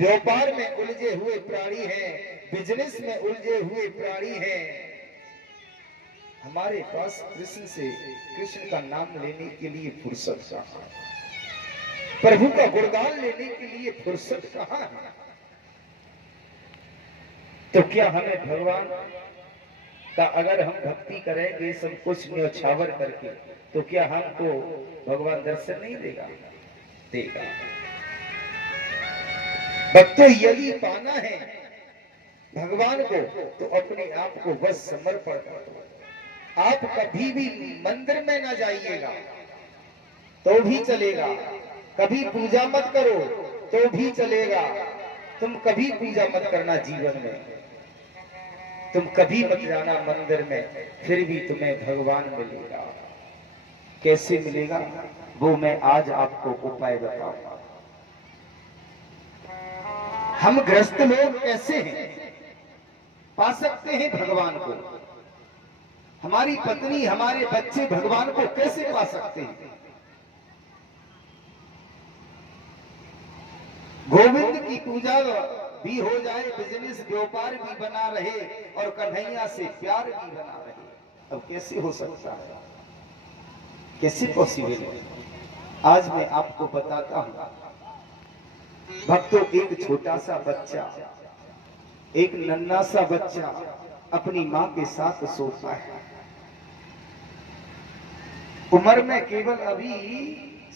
व्यापार में उलझे हुए प्राणी हैं, बिजनेस में उलझे हुए प्राणी हैं। हमारे पास कृष्ण का नाम लेने के लिए फुर्सत कहाँ है? प्रभु का गुणगान लेने के लिए फुर्सत कहाँ है? तो क्या हमें भगवान का अगर हम भक्ति करेंगे सब कुछ न्यौछावर करके, तो क्या हमको भगवान दर्शन नहीं देगा? देगा। भक्तों, यदि पाना है भगवान को तो अपने आप को बस समर्पण करो। आप कभी भी मंदिर में ना जाइएगा तो भी चलेगा, कभी पूजा मत करो तो भी चलेगा। तुम कभी पूजा मत करना जीवन में, तुम कभी मत जाना मंदिर में, फिर भी तुम्हें भगवान मिलेगा। कैसे मिलेगा वो मैं आज आपको उपाय बताऊंगा। हम ग्रस्त लोग कैसे हैं पा सकते हैं भगवान को? हमारी पत्नी, हमारे बच्चे भगवान को कैसे पा सकते हैं? गोविंद की पूजा भी हो जाए, बिजनेस व्यापार भी बना रहे और कन्हैया से प्यार भी बना रहे, अब कैसे हो सकता है? कैसे पॉसिबल है? आज मैं आपको बताता हूं। भक्तों, एक छोटा सा बच्चा, एक नन्हा सा बच्चा अपनी मां के साथ सोता है। उम्र में केवल अभी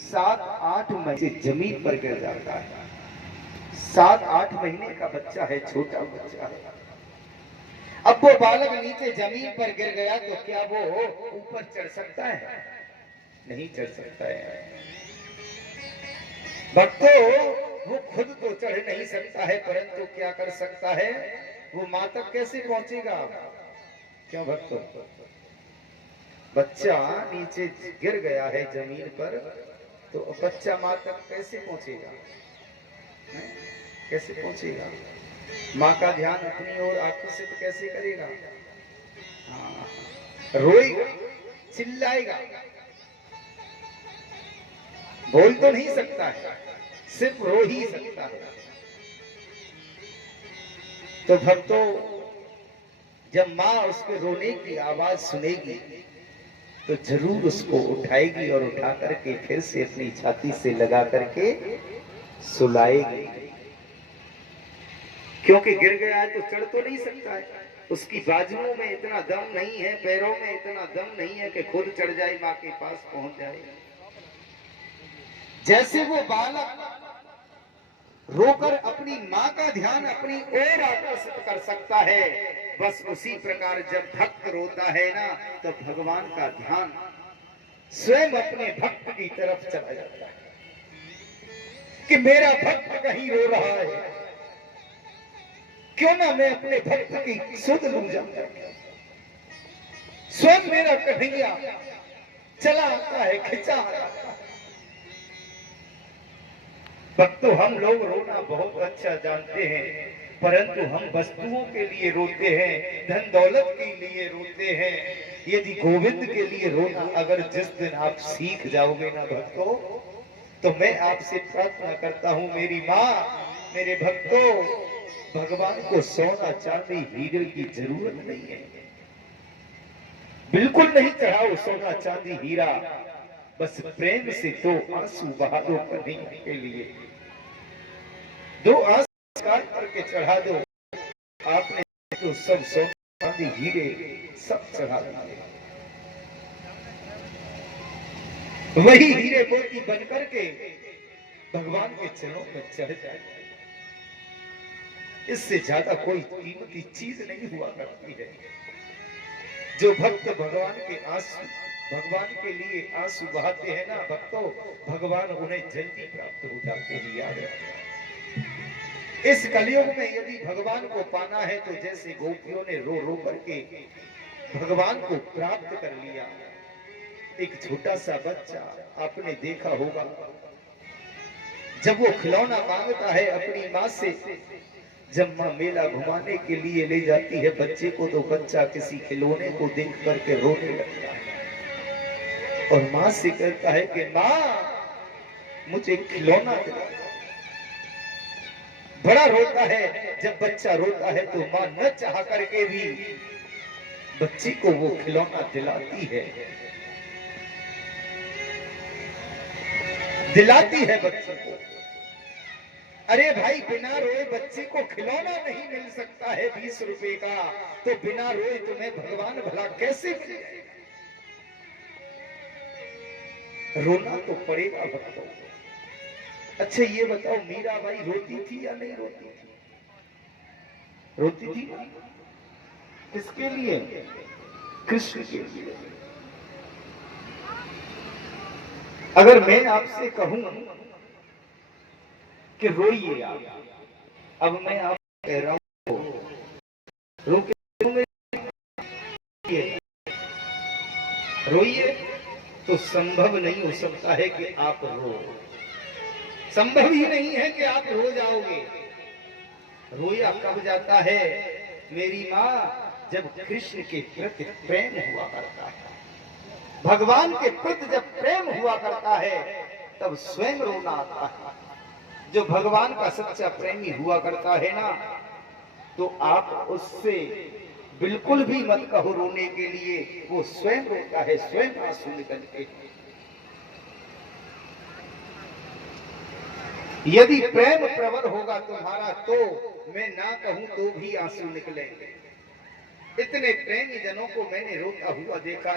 7-8 महीने जमीन पर गिर जाता है। 7-8 महीने का बच्चा है, छोटा बच्चा है। अब वो बालक नीचे जमीन पर गिर गया तो क्या वो ऊपर चढ़ सकता है? नहीं चढ़ सकता है। भक्तों, वो खुद तो चढ़ नहीं सकता है, परंतु क्या कर सकता है? वो मां तक कैसे पहुंचेगा? क्यों भक्तों? बच्चा नीचे गिर गया है जमीन पर, तो बच्चा मां तक कैसे पहुंचेगा? कैसे पहुंचेगा? मां का ध्यान अपनी ओर आकर्षित कैसे करेगा? रोएगा, चिल्लाएगा, बोल तो नहीं सकता है, सिर्फ रो ही सकता है। तो भक्तों, जब मां उसके रोने की आवाज सुनेगी तो जरूर उसको उठाएगी और उठा करके फिर से अपनी छाती से लगा करके सुलाएगी। क्योंकि गिर गया है तो चढ़ तो नहीं सकता है, उसकी बाजुओं में इतना दम नहीं है, पैरों में इतना दम नहीं है कि खुद चढ़ जाए, मां के पास पहुंच जाए। जैसे वो बालक रोकर अपनी मां का ध्यान अपनी ओर आकर्षित कर सकता है, बस उसी प्रकार जब भक्त रोता है ना, तो भगवान का ध्यान स्वयं अपने भक्त की तरफ चला जाता है कि मेरा भक्त कहीं रो रहा है, क्यों ना मैं अपने भक्त की सुध लूं जाकर। स्वयं मेरा कन्हैया चला आता है, खिंचा आता है। भक्तों, हम लोग रोना बहुत अच्छा जानते हैं, परंतु हम वस्तुओं के लिए रोते हैं, धन दौलत के लिए रोते हैं। यदि गोविंद के लिए रोना अगर जिस दिन आप सीख जाओगे ना भक्तों, तो मैं आपसे प्रार्थना करता हूं, मेरी मां, मेरे भक्तों, भगवान को सोना चांदी हीरे की जरूरत नहीं है। बिल्कुल नहीं चढ़ाओ सोना चांदी हीरा, बस प्रेम से 2 आंसू बहा दो कन्हैया के लिए। 2 आंसू काट करके चढ़ा दो, आपने तो सब सोना चांदी हीरे सब चढ़ा दिए। वही हीरे मोती बन करके भगवान के चरणों में चढ़ जाए। इससे ज्यादा कोई कीमती चीज नहीं हुआ करती है। जो भक्त भगवान के आंसू, भगवान के लिए आंसू बहाते हैं ना भक्तों, भगवान उन्हें जल्दी प्राप्त हो जाते हैं। याद रखना, इस कलयुग में यदि भगवान को पाना है तो जैसे गोपियों ने रो रो करके भगवान को प्राप्त कर लिया। एक छोटा सा बच्चा, आपने देखा होगा, जब वो खिलौना मांगता है अपनी माँ से, जब माँ मेला घुमाने के लिए ले जाती है बच्चे को, तो बच्चा किसी खिलौने को देख करके रोने लगता है और माँ से कहता है कि माँ, मुझे खिलौना दिला। बड़ा रोता है। जब बच्चा रोता है तो मां न चाह करके भी बच्ची को वो खिलौना दिलाती है, दिलाती है बच्ची को। अरे भाई, बिना रोए बच्ची को खिलौना नहीं मिल सकता है 20 रुपए का, तो बिना रोए तुम्हें भगवान भला कैसे मिले? रोना तो पड़ेगा भक्तों। अच्छा ये बताओ, मीराबाई रोती थी या नहीं रोती थी? रोती थी ना? किसके लिए? कृष्ण के लिए। अगर मैं आपसे कहूं कि रोइए आप, अब मैं आपको कह रहा हूं रोके, रोइए, तो संभव नहीं हो सकता है कि आप रो, संभव ही नहीं है कि आप रो जाओगे। रोया कब जाता है मेरी माँ? जब कृष्ण के प्रति प्रेम हुआ करता है, भगवान के प्रति जब प्रेम हुआ करता है, तब स्वयं रोना आता है। जो भगवान का सच्चा प्रेमी हुआ करता है ना, तो आप उससे बिल्कुल भी मत कहो रोने के लिए, वो स्वयं रोता है, स्वयं आंसू निकल के। यदि प्रेम प्रबल होगा तुम्हारा, तो मैं ना कहूं तो भी आंसू निकलेंगे। इतने प्रेमी जनों को मैंने रोता हुआ देखा।